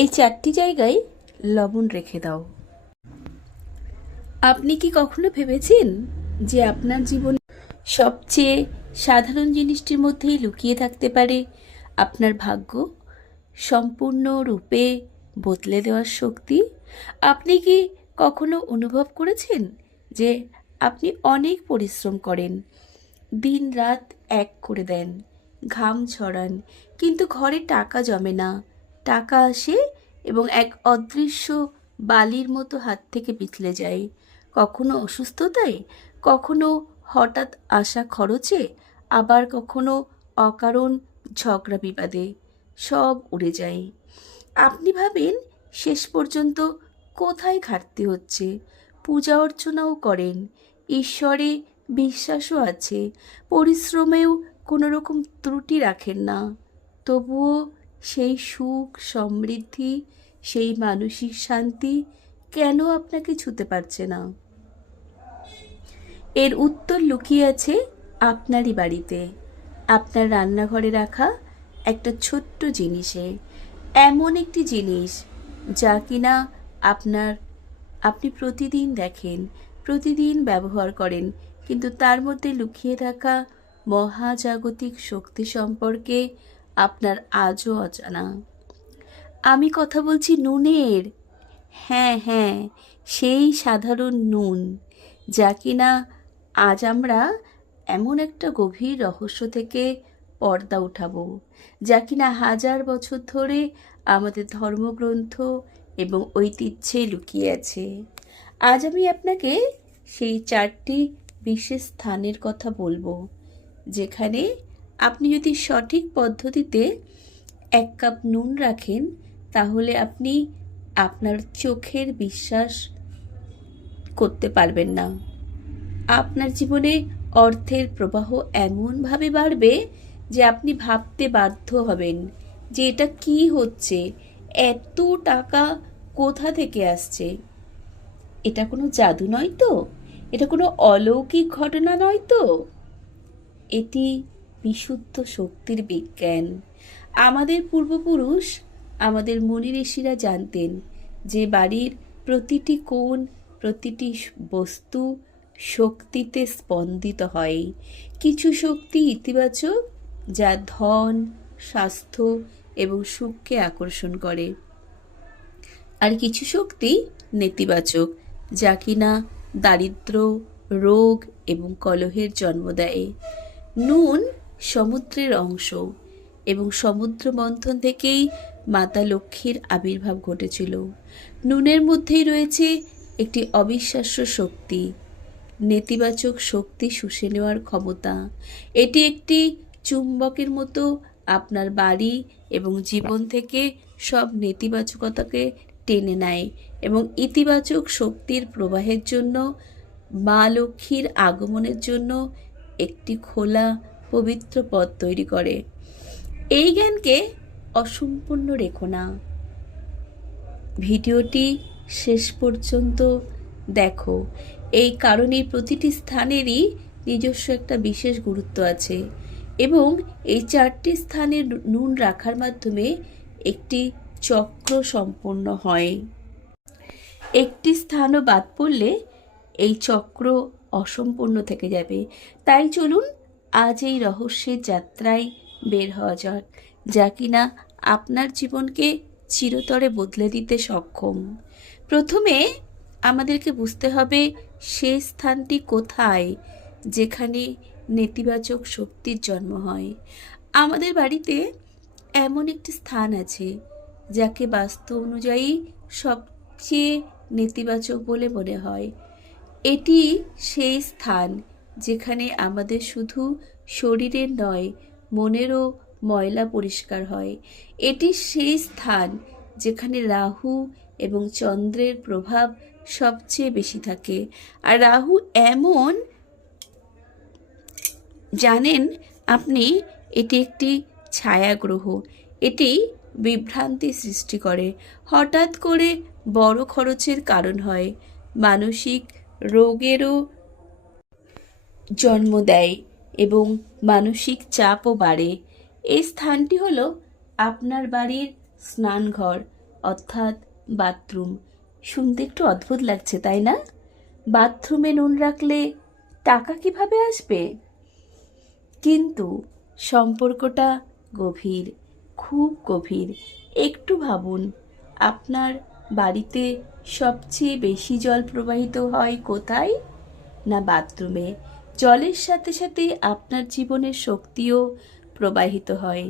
এই চারটি জায়গায় লবণ রেখে দাও। আপনি কি কখনো ভেবেছেন যে আপনার জীবন সবচেয়ে সাধারণ জিনিসটির মধ্যেই লুকিয়ে থাকতে পারে? আপনার ভাগ্য সম্পূর্ণ রূপে বদলে দেওয়ার শক্তি? আপনি কি কখনো অনুভব করেছেন যে আপনি অনেক পরিশ্রম করেন দিন রাত এক করে দেন, ঘাম ছড়ান, কিন্তু ঘরে টাকা জমে না টাকা আসে এবং এক অদৃশ্য বালির মতো হাত থেকে পিছলে যায়। কখনো অসুস্থতায়, কখনো হঠাৎ আসা খরচে, আবার কখনো অকারণ ঝগড়া বিবাদে সব উড়ে যায়। আপনি ভাবেন শেষ পর্যন্ত কোথায় ঘাটতি হচ্ছে? পূজা অর্চনাও করেন। ঈশ্বরে বিশ্বাসও আছে। পরিশ্রমেও কোনো রকম ত্রুটি রাখেন না। তবুও সেই সুখ, সমৃদ্ধি, সেই মানসিক শান্তি কেন আপনাকে ছুতে পারছে না? এর উত্তর লুকিয়ে আছে আপনারই বাড়িতে। আপনার রান্নাঘরে রাখা একটা ছোট্ট জিনিসে। এমন একটি জিনিস যা কিনা আপনার, আপনি প্রতিদিন দেখেন, প্রতিদিন ব্যবহার করেন, কিন্তু তার মধ্যে লুকিয়ে থাকা মহাজাগতিক শক্তি সম্পর্কে আপনার আজও অজানা। আমি কথা বলছি নুনের। হ্যাঁ হ্যাঁ সেই সাধারণ নুন, যা কিনা আজ আমরা এমন একটা গভীর রহস্য থেকে পর্দা উঠাবো, যা কিনা হাজার বছর ধরে আমাদের ধর্মগ্রন্থ এবং ঐতিহ্যে লুকিয়ে আছে। আজ আমি আপনাকে সেই চারটি বিশেষ স্থানের কথা বলব, যেখানে আপনি যদি সঠিক পদ্ধতিতে এক কাপ নুন রাখেন, তাহলে আপনি আপনার চোখের বিশ্বাস করতে পারবেন না। আপনার জীবনে অর্থের প্রবাহ এমনভাবে বাড়বে যে আপনি ভাবতে বাধ্য হবেন যে এটা কি হচ্ছে, এত টাকা কোথা থেকে আসছে। এটা কোনো জাদু নয় তো? এটা কোনো অলৌকিক ঘটনা নয় তো? এটি বিশুদ্ধ শক্তির বিজ্ঞান। আমাদের পূর্বপুরুষ, আমাদের মনি ঋষিরা জানতেন যে বাড়ির প্রতিটি কোণ, প্রতিটি বস্তু শক্তিতে স্পন্দিত হয়। কিছু শক্তি ইতিবাচক, যা ধন, স্বাস্থ্য এবং সুখকে আকর্ষণ করে। আর কিছু শক্তি নেতিবাচক, যা কিনা দারিদ্র রোগ এবং কলহের জন্ম দেয়। নুন সমুদ্রের অংশ এবং সমুদ্র মন্থন থেকেই মাতা লক্ষ্মীর আবির্ভাব ঘটেছিল। নুনের মধ্যেই রয়েছে একটি অবিশ্বাস্য শক্তি, নেতিবাচক শক্তি শুষে নেওয়ার ক্ষমতা। এটি একটি চুম্বকের মতো আপনার বাড়ি এবং জীবন থেকে সব নেতিবাচকতাকে টেনে নেয় এবং ইতিবাচক শক্তির প্রবাহের জন্য, মা লক্ষ্মীর আগমনের জন্য একটি খোলা পবিত্র পথ তৈরি করে। এই জ্ঞানকে অসম্পূর্ণ রেখো না। ভিডিওটি শেষ পর্যন্ত দেখো। এই কারণে প্রতিটি স্থানেরই নিজস্ব একটা বিশেষ গুরুত্ব আছে এবং এই চারটি স্থানে নুন রাখার মাধ্যমে একটি চক্র সম্পন্ন হয়। একটি স্থানও বাদ পড়লে এই চক্র অসম্পূর্ণ থেকে যাবে। তাই চলুন আজ এই রহস্যের যাত্রায় বের হওয়া যাক, যা কিনা আপনার জীবনকে চিরতরে বদলে দিতে সক্ষম। প্রথমে আমাদেরকে বুঝতে হবে সেই স্থানটি কোথায়, যেখানে নেতিবাচক শক্তির জন্ম হয়। আমাদের বাড়িতে এমন একটি স্থান আছে, যাকে বাস্তু অনুযায়ী সবচেয়ে নেতিবাচক বলে মনে হয়। এটি সেই স্থান যেখানে আমাদের শুধু শরীরের নয়, মনেরও ময়লা পরিষ্কার হয়। এটি সেই স্থান যেখানে রাহু এবং চন্দ্রের প্রভাব সবচেয়ে বেশি থাকে। আর রাহু এমন, জানেন আপনি, এটি একটি ছায়া গ্রহ এটি বিভ্রান্তি সৃষ্টি করে। হঠাৎ করে বড় খরচের কারণ হয়। মানসিক রোগেরও জন্ম দেয় এবং মানসিক চাপও বাড়ে। এই স্থানটি হলো আপনার বাড়ির স্নানঘর, অর্থাৎ বাথরুম। শুনতে একটু অদ্ভুত লাগছে, তাই না? বাথরুমে নুন রাখলে টাকা কীভাবে আসবে? কিন্তু সম্পর্কটা গভীর, খুব গভীর। একটু ভাবুন, আপনার বাড়িতে সবচেয়ে বেশি জল প্রবাহিত হয় কোথায়? না বাথরুমে? জলের সাথে সাথে আপনার জীবনের শক্তিও প্রবাহিত হয়।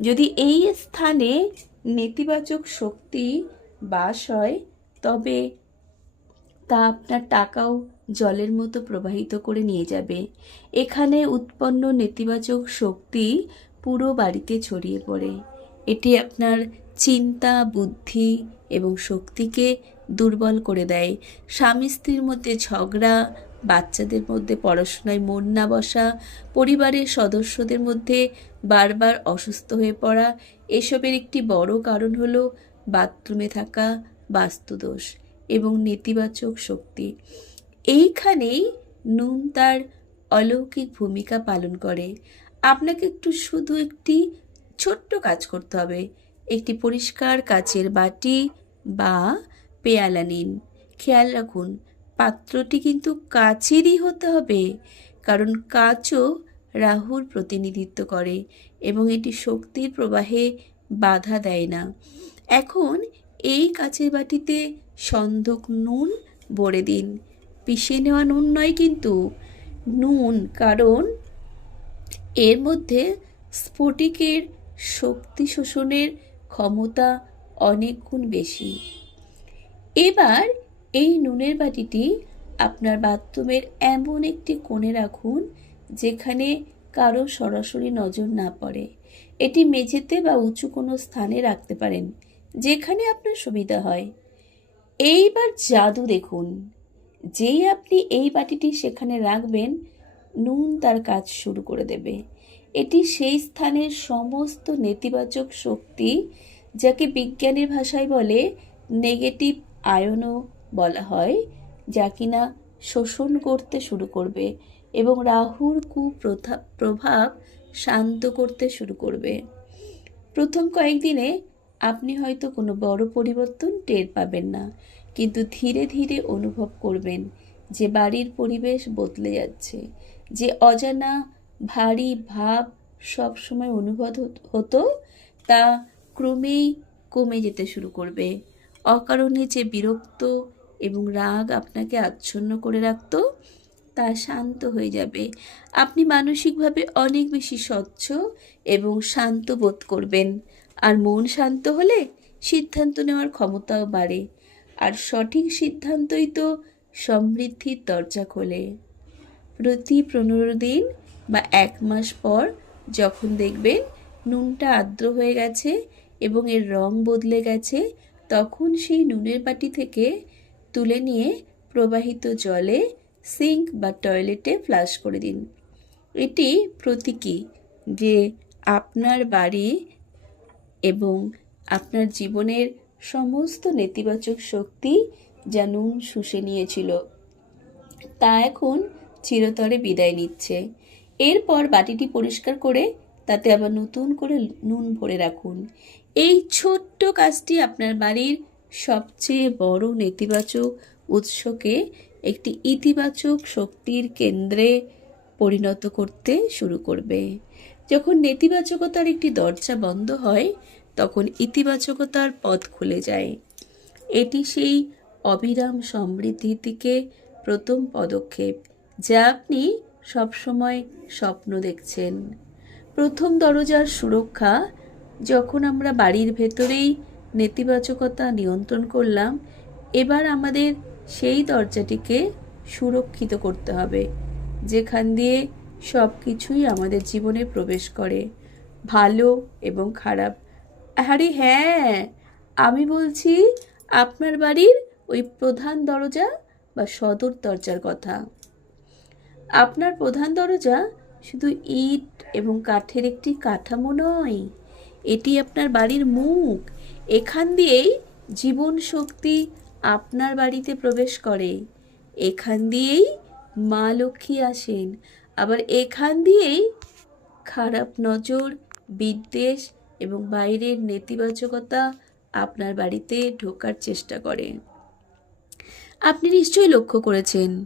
যদি এই স্থানে নেতিবাচক শক্তি বাস হয়, তবে তা আপনার টাকাও জলের মতো প্রবাহিত করে নিয়ে যাবে। এখানে উৎপন্ন নেতিবাচক শক্তি পুরো বাড়িতে ছড়িয়ে পড়ে। এটি আপনার চিন্তা, বুদ্ধি এবং শক্তিকে দুর্বল করে দেয়। স্বামী স্ত্রীর মধ্যে ঝগড়া বাচ্চাদের মধ্যে পড়াশোনায় মন না বসা, পরিবারের সদস্যদের মধ্যে বারবার অসুস্থ হয়ে পড়া, এসবের একটি বড় কারণ হলো বাথরুমে থাকা বাস্তুদোষ এবং নেতিবাচক শক্তি। এইখানেই নুন তার অলৌকিক ভূমিকা পালন করে। আপনাকে একটু শুধু একটি ছোট্ট কাজ করতে হবে। একটি পরিষ্কার কাচের বাটি বা পেয়ালা নিন। খেয়াল রাখুন পাত্রটি কিন্তু কাচেরই হতে হবে, কারণ কাচও রাহুর প্রতিনিধিত্ব করে এবং এটি শক্তির প্রবাহে বাধা দেয় না। এখন এই কাচের বাটিতে সন্ধক নুন ভরে দিন। পিষে নেওয়া নুন নয় কিন্তু, নুন কারণ এর মধ্যে স্ফটিকের শক্তি শোষণের ক্ষমতা অনেক গুণ বেশি। এবার এই নুনের বাটিটি আপনার বাথরুমের এমন একটি কোণে রাখুন যেখানে কারও সরাসরি নজর না পড়ে। এটি মেঝেতে বা উঁচু কোনো স্থানে রাখতে পারেন, যেখানে আপনার সুবিধা হয়। এইবার জাদু দেখুন। যেই আপনি এই বাটিটি সেখানে রাখবেন, নুন তার কাজ শুরু করে দেবে। এটি সেই স্থানের সমস্ত নেতিবাচক শক্তি, যাকে বিজ্ঞানের ভাষায় বলে নেগেটিভ আয়নও বলা হয়, যা কিনা শোষণ করতে শুরু করবে এবং রাহুর কুপ্রথা, প্রভাব শান্ত করতে শুরু করবে। প্রথম কয়েকদিনে আপনি হয়তো কোনো বড় পরিবর্তন টের পাবেন না, কিন্তু ধীরে ধীরে অনুভব করবেন যে বাড়ির পরিবেশ বদলে যাচ্ছে, যে অজানা ভারী ভাব সবসময় অনুভব হতো, তা ক্রমেই কমে যেতে শুরু করবে। অকারণে যে বিরক্ত এবং রাগ আপনাকে আচ্ছন্ন করে রাখতো, তা শান্ত হয়ে যাবে। আপনি মানসিকভাবে অনেক বেশি স্বচ্ছ এবং শান্ত বোধ করবেন। আর মন শান্ত হলে সিদ্ধান্ত নেওয়ার ক্ষমতাও বাড়ে। আর সঠিক সিদ্ধান্তই তো সমৃদ্ধির দরজা খোলে। প্রতি পনেরো দিন বা এক মাস পর যখন দেখবেন নুনটা আর্দ্র হয়ে গেছে এবং এর রং বদলে গেছে, তখন সেই নুনের বাটি থেকে তুলে নিয়ে প্রবাহিত জলে সিঙ্ক বা টয়লেটে ফ্লাশ করে দিন। এটি প্রতীকী যে আপনার বাড়ি এবং আপনার জীবনের সমস্ত নেতিবাচক শক্তি যা নুন শুষে নিয়েছিল, তা এখন চিরতরে বিদায় নিচ্ছে। এরপর বাটিটি পরিষ্কার করে তাতে আবার নতুন করে নুন ভরে রাখুন। এই ছোট্ট কাজটি আপনার বাড়ির সবচেয়ে বড় নেতিবাচক উৎসকে একটি ইতিবাচক শক্তির কেন্দ্রে পরিণত করতে শুরু করবে। যখন নেতিবাচকতার একটি দরজা বন্ধ হয়, তখন ইতিবাচকতার পথ খুলে যায়। এটি সেই অবিরাম সমৃদ্ধির দিকে প্রথম পদক্ষেপ, যা আপনি সবসময় স্বপ্ন দেখছেন। প্রথম দরজার সুরক্ষা যখন আমরা বাড়ির ভেতরেই নেতিবাচকতা নিয়ন্ত্রণ করলাম, এবার আমাদের সেই দরজাটিকে সুরক্ষিত করতে হবে, যেখান দিয়ে সব কিছুই আমাদের জীবনে প্রবেশ করে, ভালো এবং খারাপ। আরে হ্যাঁ আমি বলছি আপনার বাড়ির ওই প্রধান দরজা বা সদর দরজার কথা। আপনার প্রধান দরজা শুধু ইট এবং কাঠের একটি কাঠামো নয়, এটি আপনার বাড়ির মুখ এখান দিয়েই জীবন শক্তি আপনার বাড়িতে প্রবেশ করে। এখান দিয়েই মা লক্ষ্মী আসেন। আবার এখান দিয়েই খারাপ নজর, বিদ্বেষ এবং বাইরের নেতিবাচকতা আপনার বাড়িতে ঢোকার চেষ্টা করে। আপনি নিশ্চয়ই লক্ষ্য করেছেন,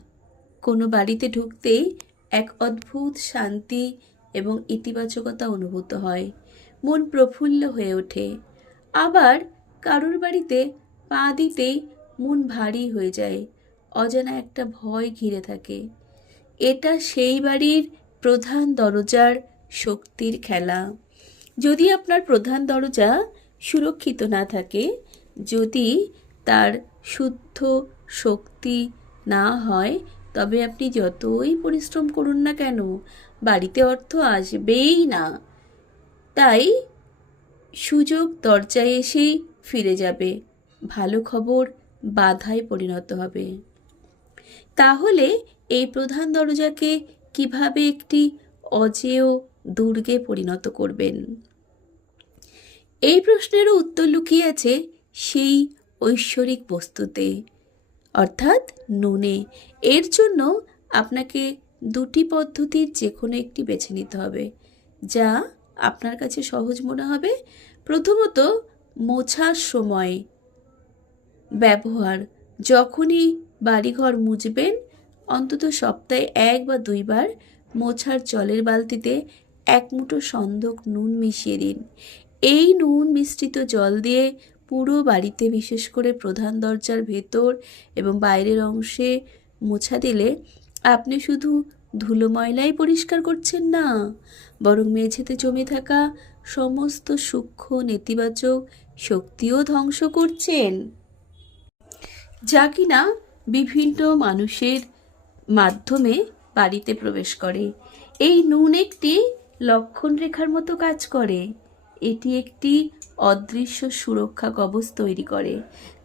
কোনো বাড়িতে ঢুকতেই এক অদ্ভুত শান্তি এবং ইতিবাচকতা অনুভূত হয়। মন প্রফুল্ল হয়ে ওঠে। আবার কারোর বাড়িতে পা দিতেই মন ভারী হয়ে যায়, অজানা একটা ভয় ঘিরে থাকে। এটা সেই বাড়ির প্রধান দরজার শক্তির খেলা। যদি আপনার প্রধান দরজা সুরক্ষিত না থাকে, যদি তার শুদ্ধ শক্তি না হয়, তবে আপনি যতই পরিশ্রম করুন না কেন, বাড়িতে অর্থ আসবেই না। তাই সুযোগ দরজায় এসেই ফিরে যাবে। ভালো খবর বাধায় পরিণত হবে। তাহলে এই প্রধান দরজাকে কীভাবে একটি অজেয় দুর্গে পরিণত করবেন? এই প্রশ্নেরও উত্তর লুকিয়ে আছে সেই ঐশ্বরিক বস্তুতে। অর্থাৎ নুনে। এর জন্য আপনাকে দুটি পদ্ধতির যে কোনো একটি বেছে নিতে হবে। যা আপনার কাছে সহজ মনে হবে? প্রথমত, মোছার সময়। ব্যবহার। যখনই বাড়িঘর মুছবেন, অন্তত সপ্তাহে এক বা দুইবার মোছার জলের বালতিতে এক মুঠো সন্দক নুন মিশিয়ে দিন। এই নুন মিশ্রিত জল দিয়ে পুরো বাড়িতে বিশেষ করে প্রধান দরজার ভেতর এবং বাইরের অংশে মোছা দিলে আপনি শুধু ধুলো ময়লাই পরিষ্কার করছেন না। বরং মেঝেতে জমে থাকা সমস্ত সূক্ষ্ম নেতিবাচক শক্তিও ধ্বংস করছেন। যা কিনা বিভিন্ন মানুষের মাধ্যমে বাড়িতে প্রবেশ করে। এই নুন একটি লক্ষণ রেখার মতো কাজ করে। এটি একটি অদৃশ্য সুরক্ষা কবচ তৈরি করে,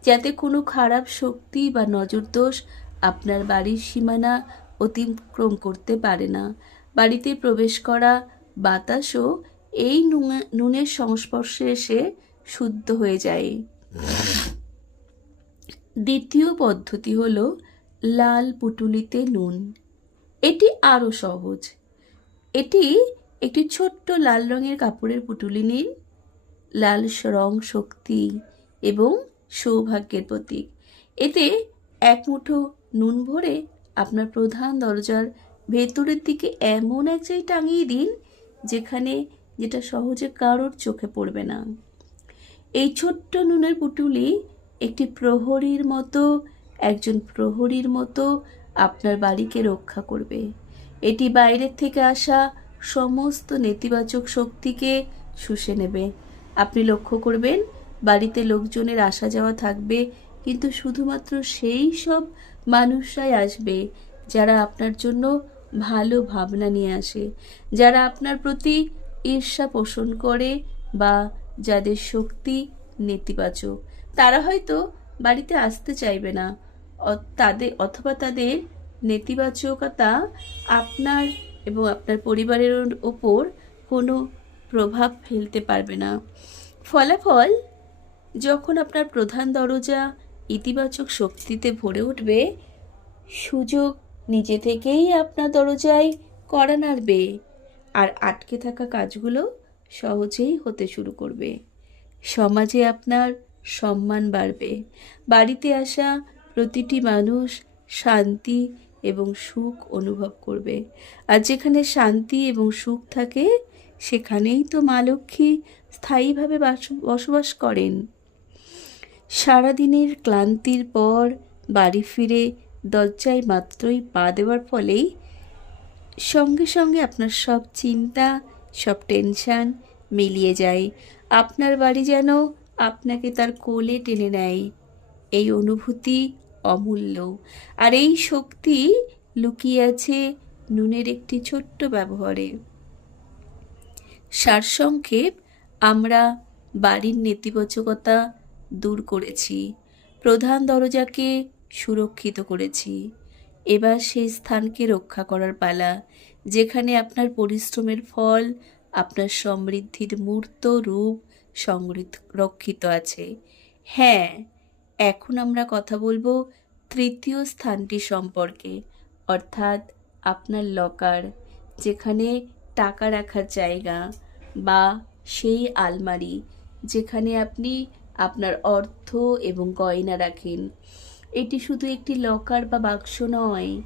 যাতে কোনো খারাপ শক্তি বা নজরদোষ আপনার বাড়ির সীমানা অতিক্রম করতে পারে না। বাড়িতে প্রবেশ করা, বাতাসও এই নুনে- নুনের সংস্পর্শে এসে শুদ্ধ হয়ে যায়। দ্বিতীয় পদ্ধতি হলো লাল পুটুলিতে নুন। এটি আরও সহজ। এটি একটি ছোট্ট লাল রঙের কাপড়ের পুটুলি নিন। লাল রং শক্তি এবং সৌভাগ্যের প্রতীক। এতে এক মুঠো নুন ভরে আপনার প্রধান দরজার ভেতরের দিকে এমন এক জায়গায় টাঙিয়ে দিন, যেখানে যেটা সহজে কারোর চোখে পড়বে না। এই ছোট্ট নুনের পুটুলি একটি প্রহরীর মতো, একজন প্রহরীর মতো আপনার বাড়িকে রক্ষা করবে। এটি বাইরের থেকে আসা সমস্ত নেতিবাচক শক্তিকে শুষে নেবে। আপনি লক্ষ্য করবেন, বাড়িতে লোকজনের আসা যাওয়া থাকবে, কিন্তু শুধুমাত্র সেই সব মানুষরাই আসবে যারা আপনার জন্য ভালো ভাবনা নিয়ে আসে, যারা আপনার প্রতি ঈর্ষা পোষণ করে বা যাদের শক্তি নেতিবাচক। তারা হয়তো বাড়িতে আসতে চাইবে না তাদের, অথবা তাদের নেতিবাচকতা আপনার এবং আপনার পরিবারের ওপর কোনো প্রভাব ফেলতে পারবে না। ফলাফল, যখন আপনার প্রধান দরজা ইতিবাচক শক্তিতে ভরে উঠবে, সুযোগ নিজে থেকেই আপনার দরজায় করা নাড়বে আর আটকে থাকা কাজগুলো সহজেই হতে শুরু করবে। সমাজে আপনার সম্মান বাড়বে। বাড়িতে আসা প্রতিটি মানুষ শান্তি এবং সুখ অনুভব করবে। আর যেখানে শান্তি এবং সুখ থাকে, সেখানেই তো মা লক্ষ্মী স্থায়ীভাবে বাস- বসবাস করেন। সারাদিনের ক্লান্তির পর বাড়ি ফিরে দরজায় মাত্রই পা দেওয়ার ফলেই সঙ্গে সঙ্গে আপনার সব চিন্তা, সব টেনশান মিলিয়ে যায়। আপনার বাড়ি যেন আপনাকে তার কোলে টেনে নেয়। এই অনুভূতি অমূল্য। আর এই শক্তি লুকিয়ে আছে নুনের একটি ছোট্ট ব্যবহারে। সারসংক্ষেপ, আমরা বাড়ির নেতিবাচকতা দূর করেছি। প্রধান দরজাকে সুরক্ষিত করেছি। এবার সেই স্থানকে রক্ষা করার পালা, যেখানে আপনার পরিশ্রমের ফল, আপনার সমৃদ্ধির মূর্ত রূপ সংরক্ষিত আছে। হ্যাঁ এখন আমরা কথা বলব তৃতীয় স্থানটি সম্পর্কে, অর্থাৎ আপনার লকার, যেখানে টাকা রাখার জায়গা বা সেই আলমারি, যেখানে আপনি আপনার অর্থ এবং গয়না রাখেন। এটি শুধু একটি লকার বা বাক্স নয়,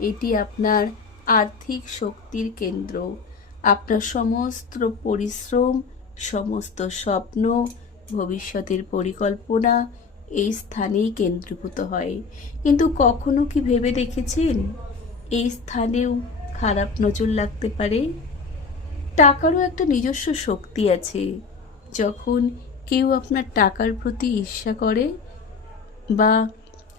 এটি আপনার আর্থিক শক্তির কেন্দ্র। আপনার সমস্ত পরিশ্রম, সমস্ত স্বপ্ন, ভবিষ্যতের পরিকল্পনা এই স্থানেই কেন্দ্রীভূত হয়। কিন্তু কখনো কি ভেবে দেখেছেন? এই স্থানেও খারাপ নজর লাগতে পারে? টাকারও একটা নিজস্ব শক্তি আছে। যখন কেউ আপনার টাকার প্রতি ঈর্ষা করে বা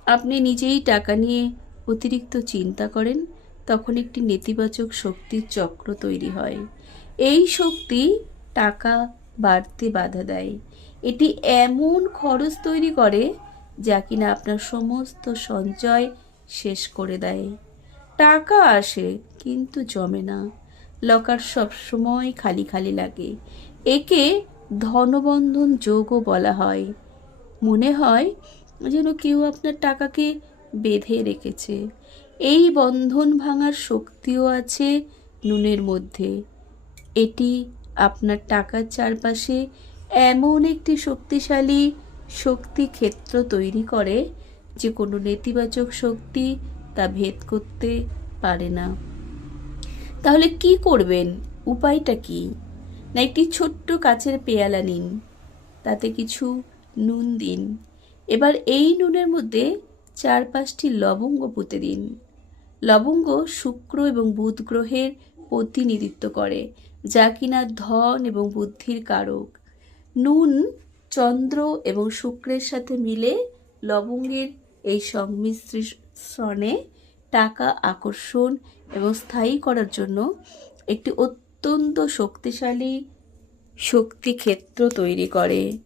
আপনি নিজেই টাকা নিয়ে অতিরিক্ত চিন্তা করেন, তখন একটি নেতিবাচক শক্তির চক্র তৈরি হয়। এই শক্তি টাকা বাড়তে বাধা দেয়। এটি এমন খরচ তৈরি করে যা কিনা আপনার সমস্ত সঞ্চয় শেষ করে দেয়। টাকা আসে, কিন্তু জমে না। লকার সব সময় খালি খালি লাগে। একে ধনবন্ধন যোগও বলা হয়। মনে হয় যেন কেউ আপনার টাকাকে বেঁধে রেখেছে। এই বন্ধন ভাঙার শক্তিও আছে নুনের মধ্যে। এটি আপনার টাকার চারপাশে এমন একটি শক্তিশালী শক্তি ক্ষেত্র তৈরি করে যে কোনো নেতিবাচক শক্তি তা ভেদ করতে পারে না। তাহলে কি করবেন? উপায়টা কি? না, একটি ছোট্ট কাচের পেয়ালা নিন, তাতে কিছু নুন দিন। এবার এই নুনের মধ্যে চার পাঁচটি লবঙ্গ পুঁতে দিন। লবঙ্গ শুক্র এবং বুধ গ্রহের প্রতিনিধিত্ব করে, যা কিনা ধন এবং বুদ্ধির কারক। নুন, চন্দ্র এবং শুক্রের সাথে মিলে লবঙ্গের এই সংমিশ্রণে টাকা আকর্ষণ এবং স্থায়ী করার জন্য একটি অত্যন্ত শক্তিশালী শক্তি ক্ষেত্র তৈরি করে।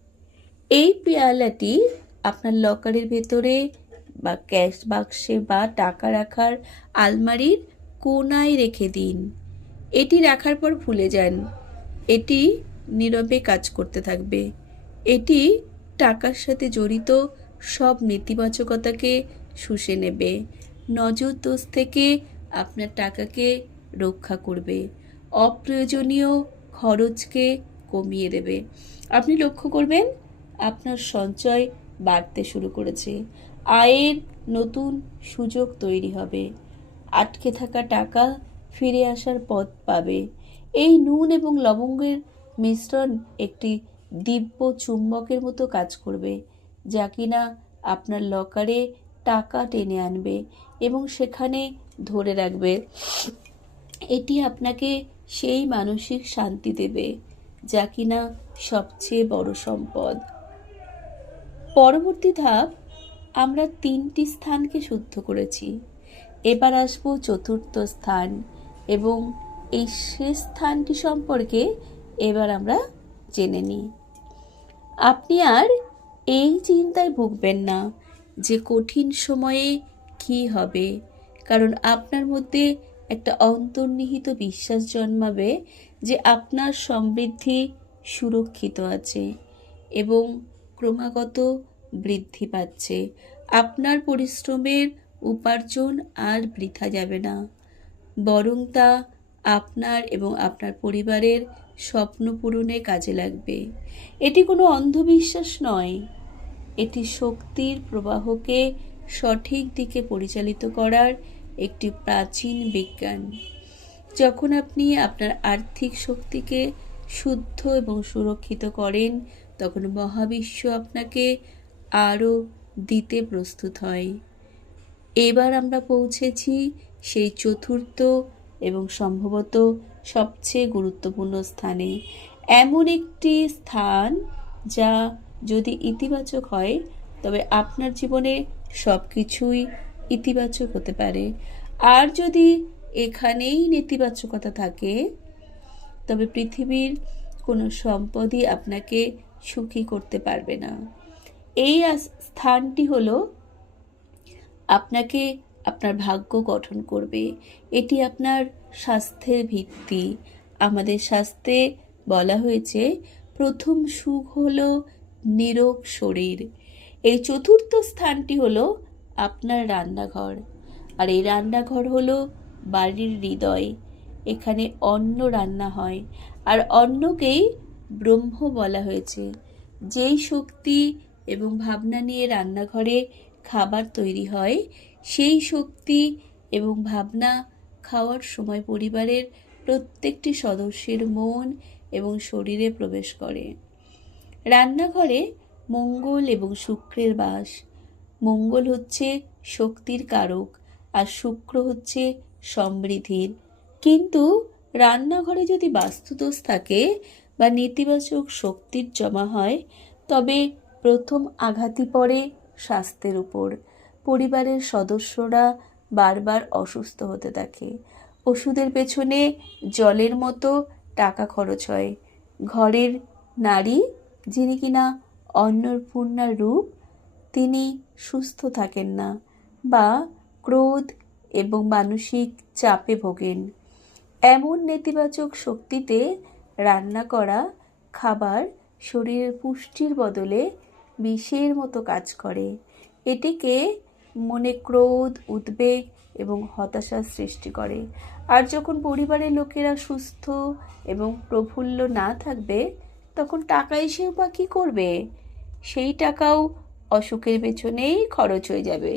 এই পেয়ালাটি আপনার লকারের ভেতরে বা ক্যাশ বাক্সে বা টাকা রাখার আলমারির কোনায় রেখে দিন। এটি রাখার পর ভুলে যান। এটি নীরবে কাজ করতে থাকবে। এটি টাকার সাথে জড়িত সব নেতিবাচকতাকে শুষে নেবে। নজর দোষ থেকে আপনার টাকাকে রক্ষা করবে। অপ্রয়োজনীয় খরচকে কমিয়ে দেবে। আপনি লক্ষ্য করবেন, আপনার সঞ্চয় বাড়তে শুরু করেছে। আয়ের নতুন সুযোগ তৈরি হবে। আটকে থাকা টাকা ফিরে আসার পথ পাবে। এই নুন এবং লবঙ্গের মিশ্রণ একটি দিব্য চুম্বকের মতো কাজ করবে, যা কিনা আপনার লকারে টাকা টেনে আনবে এবং সেখানে ধরে রাখবে। এটি আপনাকে সেই মানসিক শান্তি দেবে, যা কিনা সবচেয়ে বড় সম্পদ। পরবর্তী ধাপ, আমরা তিনটি স্থানকে শুদ্ধ করেছি। এবার আসব চতুর্থ স্থান এবং এই শেষ স্থানটি সম্পর্কে এবার আমরা জেনে নিই। আপনি আর এই চিন্তায় ভুগবেন না যে কঠিন সময়ে কি হবে, কারণ আপনার মধ্যে একটা অন্তর্নিহিত বিশ্বাস জন্মাবে যে আপনার সমৃদ্ধি সুরক্ষিত আছে এবং ক্রমাগত বৃদ্ধি পাচ্ছে। আপনার পরিশ্রমের উপার্জন আর বৃথা যাবে না। বরং তা আপনার এবং আপনার পরিবারের স্বপ্ন পূরণে কাজে লাগবে। এটি কোনো অন্ধবিশ্বাস নয়। এটি শক্তির প্রবাহকে সঠিক দিকে পরিচালিত করার একটি প্রাচীন বিজ্ঞান। যখন আপনি আপনার আর্থিক শক্তিকে শুদ্ধ এবং সুরক্ষিত করেন, তখন মহাবিশ্ব আপনাকে আরও দিতে প্রস্তুত হয়। এবার আমরা পৌঁছেছি সেই চতুর্থ এবং সম্ভবত সবচেয়ে গুরুত্বপূর্ণ স্থানে। এমন একটি স্থান যা যদি ইতিবাচক হয়, তবে আপনার জীবনে সব কিছুই ইতিবাচক হতে পারে। আর যদি এখানেই নেতিবাচকতা থাকে, তবে পৃথিবীর কোনো সম্পদই আপনাকে সুখী করতে পারবে না। এই স্থানটি হলো আপনাকে আপনার ভাগ্য গঠন করবে। এটি আপনার স্বাস্থ্যের ভিত্তি। আমাদের স্বাস্থ্যে বলা হয়েছে, প্রথম সুখ হলো নিরোগ শরীর। এই চতুর্থ স্থানটি হলো আপনার রান্নাঘর। আর এই রান্নাঘর হলো বাড়ির হৃদয়। এখানে অন্ন রান্না হয়। আর অন্নকেই ব্রহ্ম বলা হয়েছে। যেই শক্তি এবং ভাবনা নিয়ে রান্নাঘরে খাবার তৈরি হয়, সেই শক্তি এবং ভাবনা খাওয়ার সময় পরিবারের প্রত্যেকটি সদস্যের মন এবং শরীরে প্রবেশ করে। রান্নাঘরে মঙ্গল এবং শুক্রের বাস। মঙ্গল হচ্ছে শক্তির কারক আর শুক্র হচ্ছে সমৃদ্ধির। কিন্তু রান্নাঘরে যদি বাস্তুদোষ থাকে বা নেতিবাচক শক্তির জমা হয়, তবে প্রথম আঘাতই পড়ে স্বাস্থ্যের উপর। পরিবারের সদস্যরা বারবার অসুস্থ হতে থাকে। ওষুধের পেছনে জলের মতো টাকা খরচ হয়। ঘরের নারী, যিনি কিনা অন্নপূর্ণার রূপ, তিনি সুস্থ থাকেন না বা ক্রোধ এবং মানসিক চাপে ভোগেন। এমন নেতিবাচক শক্তিতে রান্না করা খাবার শরীরের পুষ্টির বদলে বিষের মতো কাজ করে। এটিকে মনে ক্রোধ, উদ্বেগ এবং হতাশার সৃষ্টি করে। আর যখন পরিবারের লোকেরা সুস্থ এবং প্রফুল্ল না থাকবে, তখন টাকা এসেও বা কী করবে? সেই টাকাও অসুখের পেছনেই খরচ হয়ে যাবে।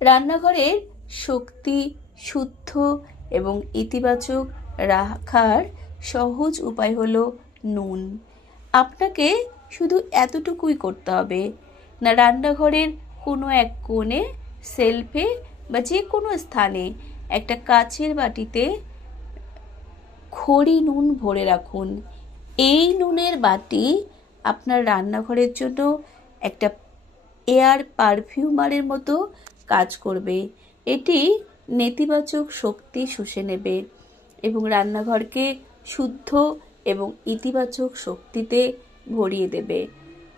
রান্নাঘরের শক্তি, শুদ্ধ এবং ইতিবাচক রাখার সহজ উপায় হলো নুন। আপনাকে শুধু এতটুকুই করতে হবে, না রান্নাঘরের কোনো এক কোণে, সেলফে বা যে কোনো স্থানে একটা কাচের বাটিতে খড়ি নুন ভরে রাখুন। এই নুনের বাটি আপনার রান্নাঘরের জন্য একটা এয়ার পারফিউমারের মতো কাজ করবে। এটি নেতিবাচক শক্তি শুষে নেবে এবং রান্নাঘরকে শুদ্ধ এবং ইতিবাচক শক্তিতে ভরিয়ে দেবে।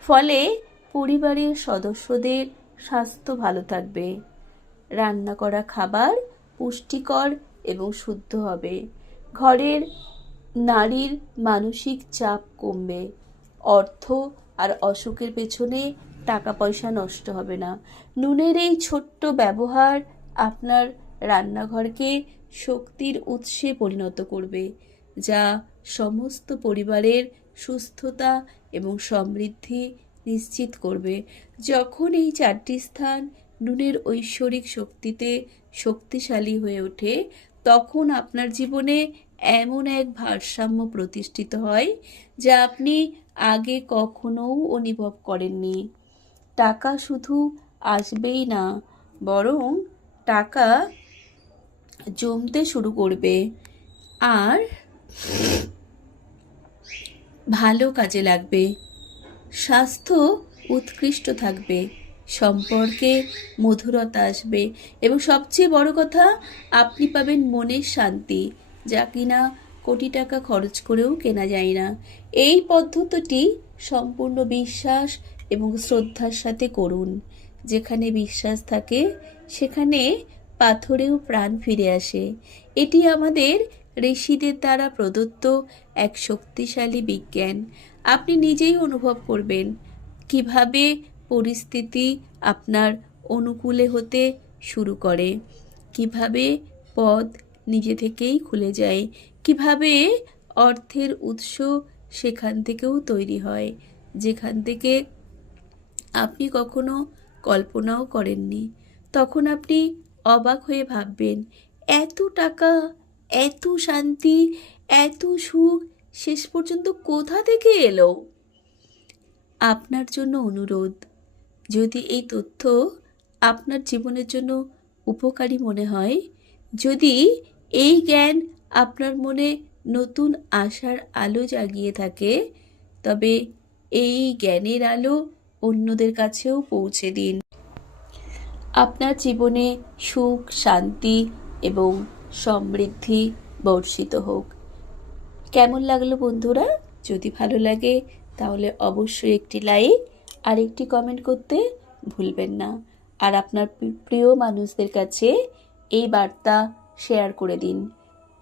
ফলে পরিবারের সদস্যদের স্বাস্থ্য ভালো থাকবে। রান্না করা খাবার পুষ্টিকর এবং শুদ্ধ হবে। ঘরের নারীর মানসিক চাপ কমবে। অর্থ আর অসুখের পেছনে টাকা পয়সা নষ্ট হবে না। নুনের এই ছোট্ট ব্যবহার আপনার রান্নাঘরকে শক্তির উৎসে পরিণত করবে, যা সমস্ত পরিবারের সুস্থতা এবং সমৃদ্ধি নিশ্চিত করবে। যখন এই চারটি স্থান নুনের ঐশ্বরিক শক্তিতে শক্তিশালী হয়ে ওঠে, তখন আপনার জীবনে এমন এক ভারসাম্য প্রতিষ্ঠিত হয়, যা আপনি আগে কখনোও অনুভব করেননি। টাকা শুধু আসবেই না, বরং টাকা জমতে শুরু করবে। আর ভালো কাজে লাগবে। স্বাস্থ্য উৎকৃষ্ট থাকবে। সম্পর্কে মধুরতা আসবে। এবং সবচেয়ে বড় কথা, আপনি পাবেন মনের শান্তি, যা কিনা কোটি টাকা খরচ করেও কেনা যায় না। এই পদ্ধতিটি সম্পূর্ণ বিশ্বাস এবং শ্রদ্ধার সাথে করুন। যেখানে বিশ্বাস থাকে, সেখানে পাথরেও প্রাণ ফিরে আসে। এটি আমাদের ঋষিদের দ্বারা প্রদত্ত এক শক্তিশালী বিজ্ঞান। আপনি নিজেই অনুভব করবেন কীভাবে পরিস্থিতি আপনার অনুকূলে হতে শুরু করে, কীভাবে পথ নিজে থেকেই খুলে যায় কীভাবে অর্থের উৎস সেখান থেকেও তৈরি হয়? যেখান থেকে আপনি কখনো কল্পনাও করেননি। তখন আপনি অবাক হয়ে ভাববেন, এত টাকা, এত শান্তি, এত সুখ শেষ পর্যন্ত কোথা থেকে এলো? আপনার জন্য অনুরোধ, যদি এই তথ্য আপনার জীবনের জন্য উপকারী মনে হয়, যদি এই জ্ঞান আপনার মনে নতুন আশার আলো জাগিয়ে থাকে, তবে এই জ্ঞানের আলো অন্যদের কাছেও পৌঁছে দিন। আপনার জীবনে সুখ, শান্তি এবং সমৃদ্ধি বর্ষিত হোক। কেমন লাগল বন্ধুরা? যদি ভালো লাগে, তাহলে অবশ্যই একটি লাইক আর একটি কমেন্ট করতে ভুলবেন না। আর আপনার প্রিয় মানুষদের কাছে এই বার্তা শেয়ার করে দিন।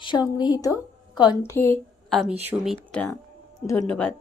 সংগৃহীত কণ্ঠে আমি সুমিত্রা। ধন্যবাদ।